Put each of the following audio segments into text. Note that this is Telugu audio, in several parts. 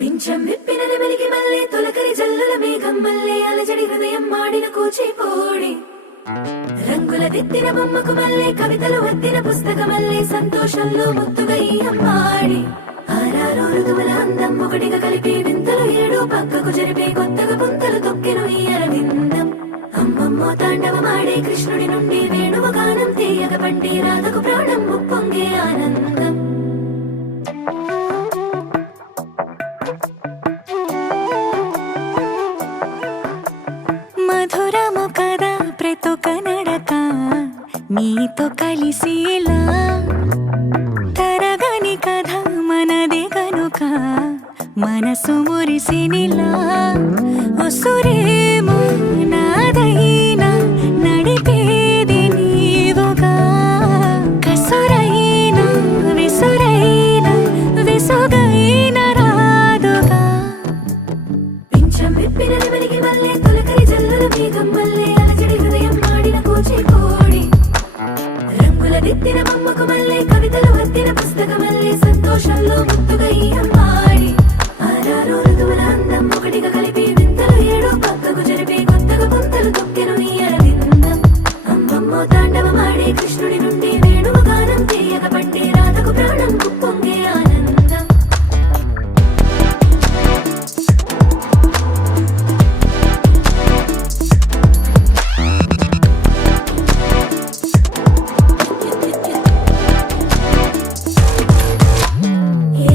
పింఛం విప్పిన నెమలికి మల్లె తొలకరి జల్లుల మేఘం మల్లె అలజడి హృదయం మాడిన కూచిపోడి రంగుల దిద్దిన బొమ్మకు మల్లె కవితలు వద్దిన పుస్తకమల్లె సంతోషంలో ముద్దుగా ఈ అమ్మాడి ఆరారు ఋతువుల అందం ఒకటిగా కలిపి వింతలు ఏడు పక్కకు జరిపే కొత్తగా పుంతలు తొక్కెను ఈ అరవిందం అమ్మమ్మో తాండవమాడే కృష్ణుడి నుండి వేణువు గానం తీయగ పండి రాధకు ప్రాణం ఉప్పొంగే ఆనందం మధురము కదా ప్రతొక నడక నీతో కలిసేలా తరగని కథ మనదే కనుక మనసు మురిసినిలా ఒసురేమో నాదైనా నడిపేది నీవుగా కసురైనా విసురైనా విసుగైన రాదుగా పింఛం విప్పిన నెమలికి మల్లె తొలకరి జల్లుల మేఘం మల్లె అలజడి హృదయం మాడిన కూచిపోడి రంగుల దిద్దిన బొమ్మకు మల్లె కవితలు వద్దిన పుస్తకమల్లె సంతోషంలో ముద్దుగా ఈ అమ్మాడి ఆరారు ఋతువుల అందం ఒకటిగా కలిపి వింతలు ఏడు పక్కకు జరిపే కొత్తగా పుంతలు తొక్కెను ఈ అరవిందం అమ్మమ్మో తాండవమాడే కృష్ణుడి నుండి వేణువు గానం తీయగ పండి రాధకు ప్రాణం ఉప్పొంగే ఆనందం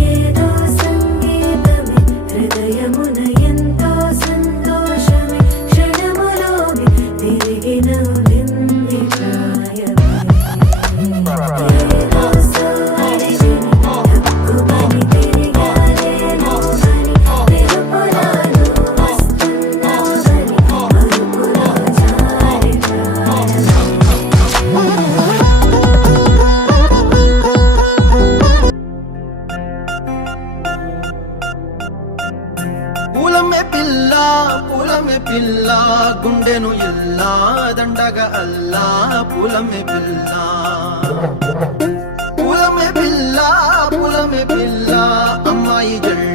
ఏదో సంగీతమే హృదయమున ఎంతో సంతోషమే క్షణములోనే తిరిగి నవ్వింది ప్రాయమే ఏదో సవ్వడి విని హక్కుమని తిరిగాలేను అని వెలుపులాను వస్తున్నావని పలుకులో జారి ప్రాయమే పూలమే పిల్ల గుండెను ఇల్లా దండగా అల్లా పూలమే పిల్ల పూలమే పిల్ల అమ్మాయి జెండా